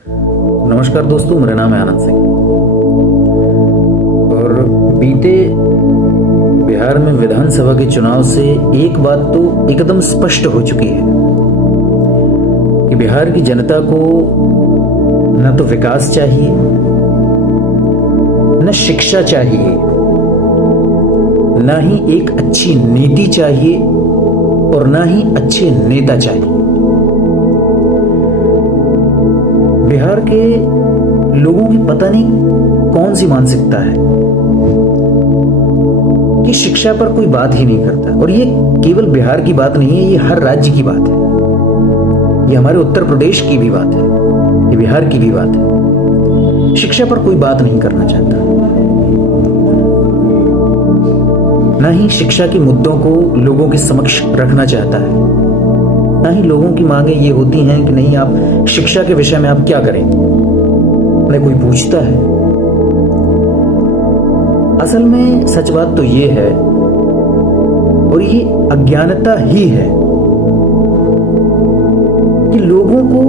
नमस्कार दोस्तों, मेरा नाम है आनंद सिंह। और बीते बिहार में विधानसभा के चुनाव से एक बात तो एकदम स्पष्ट हो चुकी है कि बिहार की जनता को न तो विकास चाहिए, न शिक्षा चाहिए, न ही एक अच्छी नीति चाहिए और न ही अच्छे नेता चाहिए। बिहार के लोगों की पता नहीं कौन सी मानसिकता है कि शिक्षा पर कोई बात ही नहीं करता। और ये केवल बिहार की बात नहीं है, ये हर राज्य की बात है। ये हमारे उत्तर प्रदेश की भी बात है, ये बिहार की भी बात है। शिक्षा पर कोई बात नहीं करना चाहता, ना ही शिक्षा के मुद्दों को लोगों के समक्ष रखना चाहता है, ना ही लोगों की मांगे ये होती हैं कि नहीं, आप शिक्षा के विषय में आप क्या करें, न कोई पूछता है। असल में सच बात तो ये है, और ये अज्ञानता ही है, कि लोगों को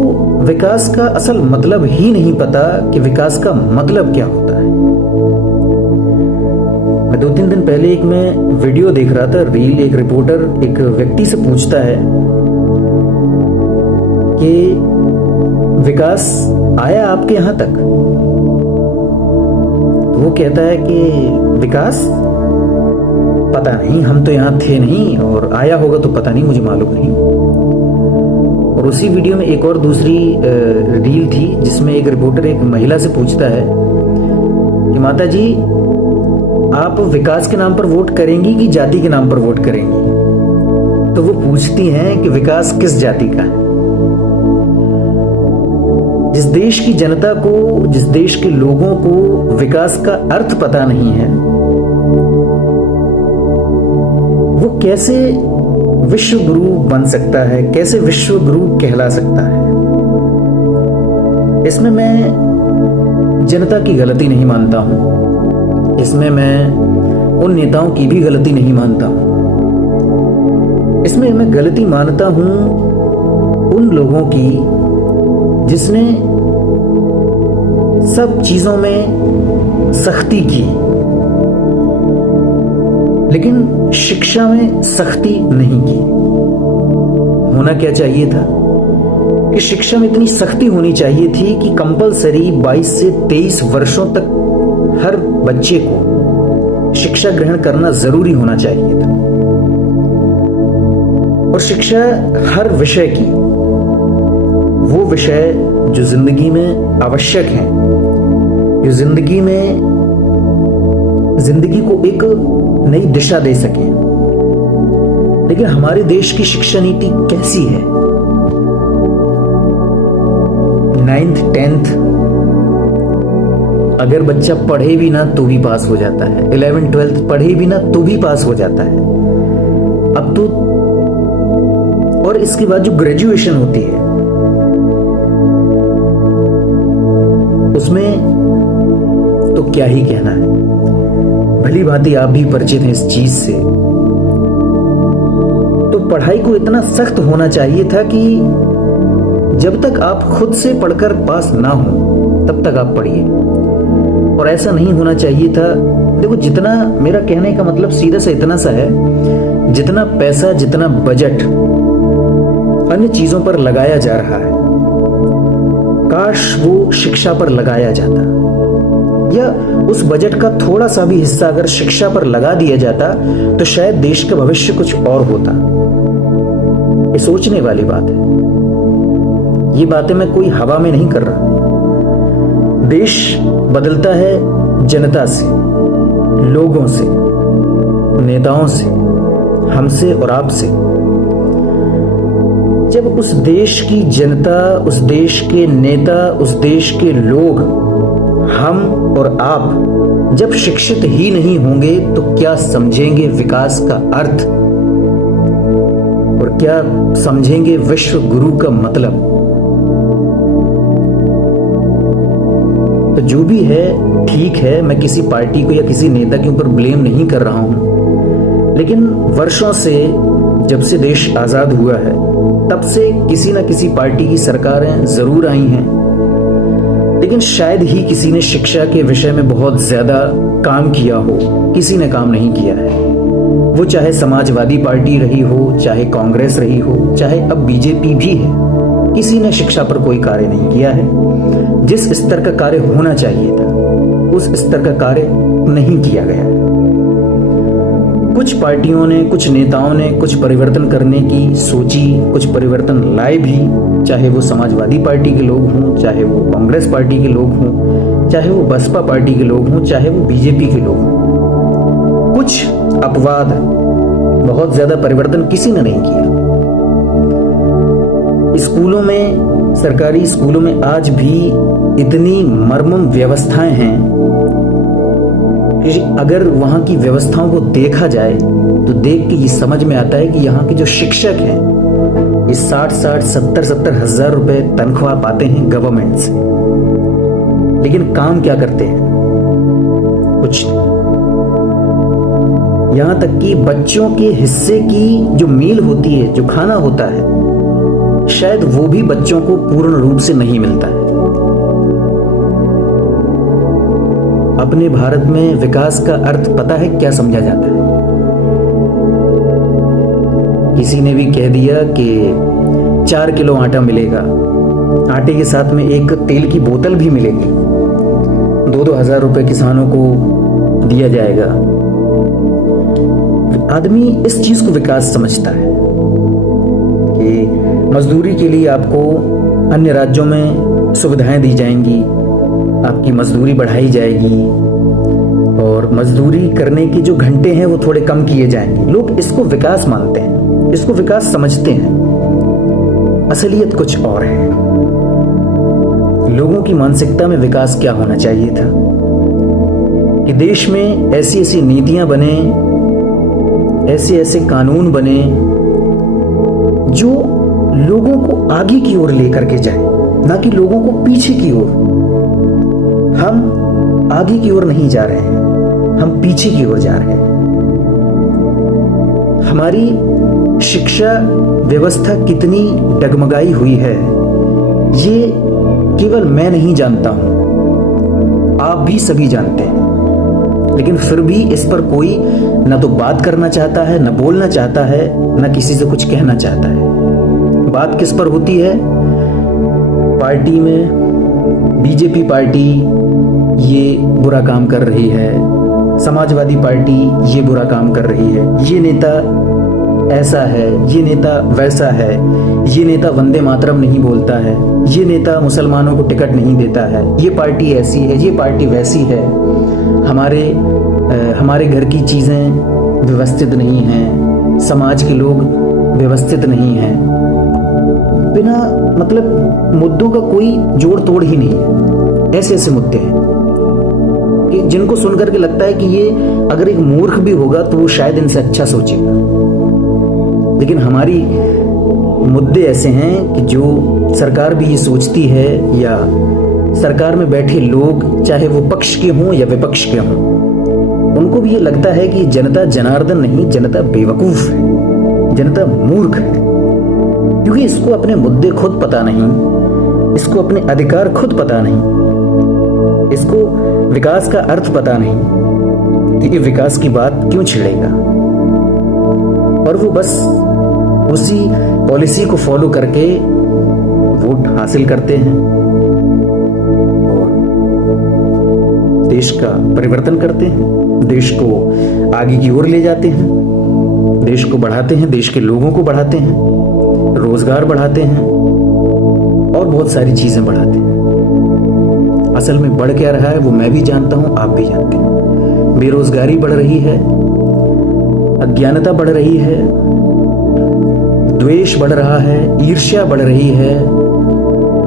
विकास का असल मतलब ही नहीं पता कि विकास का मतलब क्या होता है। मैं 2-3 दिन पहले एक मैं वीडियो देख रहा था, रील। एक रिपोर्टर एक व्यक्ति से पूछता है कि विकास आया आपके यहां तक? तो वो कहता है कि विकास पता नहीं, हम तो यहां थे नहीं, और आया होगा तो पता नहीं, मुझे मालूम नहीं। और उसी वीडियो में एक और दूसरी रील थी जिसमें एक रिपोर्टर एक महिला से पूछता है कि माता जी, आप विकास के नाम पर वोट करेंगी कि जाति के नाम पर वोट करेंगी? तो वो पूछती हैं कि विकास किस जाति का है। जिस देश की जनता को, जिस देश के लोगों को विकास का अर्थ पता नहीं है, वो कैसे विश्व गुरु बन सकता है, कैसे विश्व गुरु कहला सकता है? इसमें मैं जनता की गलती नहीं मानता हूं, इसमें मैं उन नेताओं की भी गलती नहीं मानता हूं। इसमें मैं गलती मानता हूं उन लोगों की जिसने सब चीजों में सख्ती की, लेकिन शिक्षा में सख्ती नहीं की। होना क्या चाहिए था कि शिक्षा में इतनी सख्ती होनी चाहिए थी कि कंपलसरी 22 से 23 वर्षों तक हर बच्चे को शिक्षा ग्रहण करना जरूरी होना चाहिए था। और शिक्षा हर विषय की, वो विषय जो जिंदगी में आवश्यक हैं, जो जिंदगी को एक नई दिशा दे सके। लेकिन हमारे देश की शिक्षा नीति कैसी है? 9th 10th अगर बच्चा पढ़े भी ना तो भी पास हो जाता है, 11th 12th पढ़े भी ना तो भी पास हो जाता है। अब तो और इसके बाद जो ग्रेजुएशन होती है उसमें तो क्या ही कहना है। भली भांति आप भी परिचित हैं इस चीज से। तो पढ़ाई को इतना सख्त होना चाहिए था कि जब तक आप खुद से पढ़कर पास ना हो तब तक आप पढ़िए। और ऐसा नहीं होना चाहिए था। देखो, जितना, मेरा कहने का मतलब सीधा सा इतना सा है, जितना पैसा, जितना बजट अन्य चीजों पर लगाया जा रहा है, काश वो शिक्षा पर लगाया जाता, या उस बजट का थोड़ा सा भी हिस्सा अगर शिक्षा पर लगा दिया जाता तो शायद देश का भविष्य कुछ और होता। ये सोचने वाली बात है। ये बातें मैं कोई हवा में नहीं कर रहा। देश बदलता है जनता से, लोगों से, नेताओं से, हमसे और आपसे। जब उस देश की जनता, उस देश के नेता, उस देश के लोग, हम और आप जब शिक्षित ही नहीं होंगे तो क्या समझेंगे विकास का अर्थ, और क्या समझेंगे विश्व गुरु का मतलब? तो जो भी है ठीक है, मैं किसी पार्टी को या किसी नेता के ऊपर ब्लेम नहीं कर रहा हूं, लेकिन वर्षों से, जब से देश आजाद हुआ है, तब से किसी न किसी पार्टी की सरकारें जरूर आई हैं, लेकिन शायद ही किसी ने शिक्षा के विषय में बहुत ज्यादा काम किया हो। किसी ने काम नहीं किया है, वो चाहे समाजवादी पार्टी रही हो, चाहे कांग्रेस रही हो, चाहे अब बीजेपी भी है, किसी ने शिक्षा पर कोई कार्य नहीं किया है। जिस स्तर का कार्य होना चाहिए था उस स्तर का कार्य नहीं किया गया है। कुछ पार्टियों ने, कुछ नेताओं ने कुछ परिवर्तन करने की सोची, कुछ परिवर्तन लाए भी, चाहे वो समाजवादी पार्टी के लोग हों, चाहे वो कांग्रेस पार्टी के लोग हों, चाहे वो बसपा पार्टी के लोग हों, चाहे वो बीजेपी के लोग हों। कुछ अपवाद, बहुत ज्यादा परिवर्तन किसी ने नहीं किया। स्कूलों में, सरकारी स्कूलों में आज भी इतनी मर्मम व्यवस्थाएं हैं कि अगर वहां की व्यवस्थाओं को देखा जाए तो देख के ये समझ में आता है कि यहाँ के जो शिक्षक हैं ये 60-60, 70-70 हजार रुपए तनख्वाह पाते हैं गवर्नमेंट से, लेकिन काम क्या करते हैं? कुछ। यहां तक कि बच्चों के हिस्से की जो मील होती है, जो खाना होता है, शायद वो भी बच्चों को पूर्ण रूप से नहीं मिलता है। अपने भारत में विकास का अर्थ पता है क्या समझा जाता है? किसी ने भी कह दिया कि 4 किलो आटा मिलेगा, आटे के साथ में एक तेल की बोतल भी मिलेगी, 2-2 हजार रुपए किसानों को दिया जाएगा। आदमी इस चीज को विकास समझता है कि मजदूरी के लिए आपको अन्य राज्यों में सुविधाएं दी जाएंगी, आपकी मजदूरी बढ़ाई जाएगी और मजदूरी करने के जो घंटे हैं वो थोड़े कम किए जाएंगे। लोग इसको विकास मानते हैं, इसको विकास समझते हैं। असलियत कुछ और है। लोगों की मानसिकता में विकास क्या होना चाहिए था कि देश में ऐसी ऐसी नीतियां बने, ऐसे ऐसे कानून बने जो लोगों को आगे की ओर लेकर के जाए, ना कि लोगों को पीछे की ओर। हम आगे की ओर नहीं जा रहे हैं, हम पीछे की ओर जा रहे हैं। हमारी शिक्षा व्यवस्था कितनी डगमगाई हुई है ये केवल मैं नहीं जानता हूं, आप भी सभी जानते हैं। लेकिन फिर भी इस पर कोई ना तो बात करना चाहता है, ना बोलना चाहता है, ना किसी से कुछ कहना चाहता है। बात किस पर होती है? पार्टी में बीजेपी पार्टी ये बुरा काम कर रही है, समाजवादी पार्टी ये बुरा काम कर रही है, ये नेता ऐसा है, ये नेता वैसा है, ये नेता वंदे मातरम नहीं बोलता है, ये नेता मुसलमानों को टिकट नहीं देता है, ये पार्टी ऐसी है, ये पार्टी वैसी है, हमारे घर की चीजें व्यवस्थित नहीं हैं, समाज के लोग व्यवस्थित नहीं हैं। बिना मतलब मुद्दों का कोई जोड़ तोड़ ही नहीं है। ऐसे ऐसे मुद्दे हैं कि जिनको सुनकर के लगता है कि ये अगर एक मूर्ख भी होगा तो वो शायद इनसे अच्छा सोचेगा। लेकिन हमारी मुद्दे ऐसे हैं कि जो सरकार भी ये सोचती है, या सरकार में बैठे लोग चाहे वो पक्ष के हों या विपक्ष के हों, उनको भी ये लगता है कि जनता जनार्दन नहीं, जनता बेवकूफ है, जनता मूर्ख है, क्योंकि इसको अपने मुद्दे खुद पता नहीं, इसको अपने अधिकार खुद पता नहीं, इसको विकास का अर्थ पता नहीं कि ये विकास की बात क्यों छिड़ेगा। और वो बस उसी पॉलिसी को फॉलो करके वोट हासिल करते हैं और देश का परिवर्तन करते हैं, देश को आगे की ओर ले जाते हैं, देश को बढ़ाते हैं, देश के लोगों को बढ़ाते हैं, रोजगार बढ़ाते हैं और बहुत सारी चीजें बढ़ाते हैं। असल में बढ़ क्या रहा है वो मैं भी जानता हूं, आप भी जानते हैं। बेरोजगारी बढ़ रही है, अज्ञानता बढ़ रही है, द्वेष बढ़ रहा है, ईर्ष्या बढ़ रही है,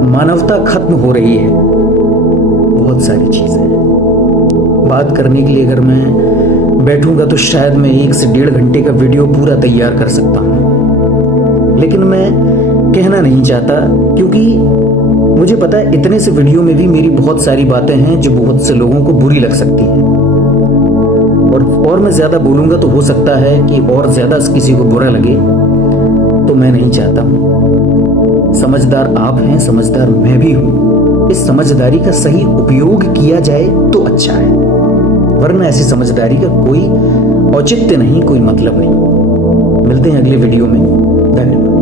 मानवता खत्म हो रही है, बहुत सारी चीजें। बात करने के लिए अगर मैं बैठूंगा तो शायद मैं 1 से 1.5 घंटे का वीडियो पूरा तैयार कर सकता हूं, लेकिन मैं कहना नहीं चाहता क्योंकि मुझे पता है इतने से वीडियो में भी मेरी बहुत सारी बातें हैं जो बहुत से लोगों को बुरी लग सकती हैं, और मैं ज्यादा बोलूंगा तो हो सकता है कि और ज्यादा किसी को बुरा लगे, तो मैं नहीं चाहता हूं। समझदार आप हैं, समझदार मैं भी हूं, इस समझदारी का सही उपयोग किया जाए तो अच्छा है, वरना ऐसी समझदारी का कोई औचित्य नहीं, कोई मतलब नहीं। मिलते हैं अगले वीडियो में। धन्यवाद।